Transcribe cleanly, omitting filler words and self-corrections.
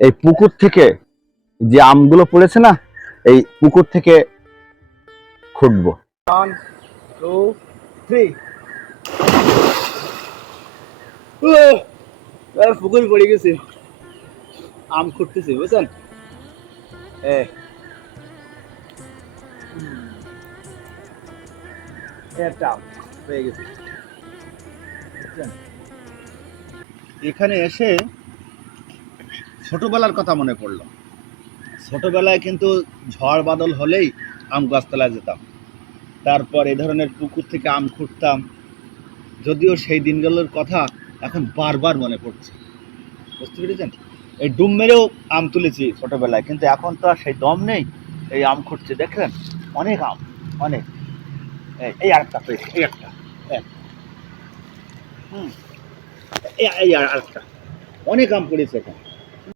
এই পুকুর থেকে যে আমগুলো পড়েছে না, এই পুকুর থেকে খুঁটবো। 1 2 3 পুকুর পড়ে গেছে, আম খুঁটতেছি বুঝছেন। একটা আম পেয়ে গেছি বুঝছেন। এখানে এসে ছোটবেলার কথা মনে পড়লো। ছোটবেলায় কিন্তু ঝড় বাদল হলেই আম গাছতলায় যেতাম, তারপর এই ধরনের পুকুর থেকে আম খুঁটতাম। যদিও সেই দিনগুলোর কথা এখন বারবার মনে পড়ছে, বুঝতে পেরেছেন। এই ডুম মেরেও আম তুলেছি ছোটবেলায়, কিন্তু এখন তো আর সেই দম নেই। এই আম খুঁটছে দেখলেন, অনেক আম, অনেক। এই আরেকটা পেয়েছি, এই একটা, হুম, এই আরেকটা, অনেক আম পড়েছে এখানে।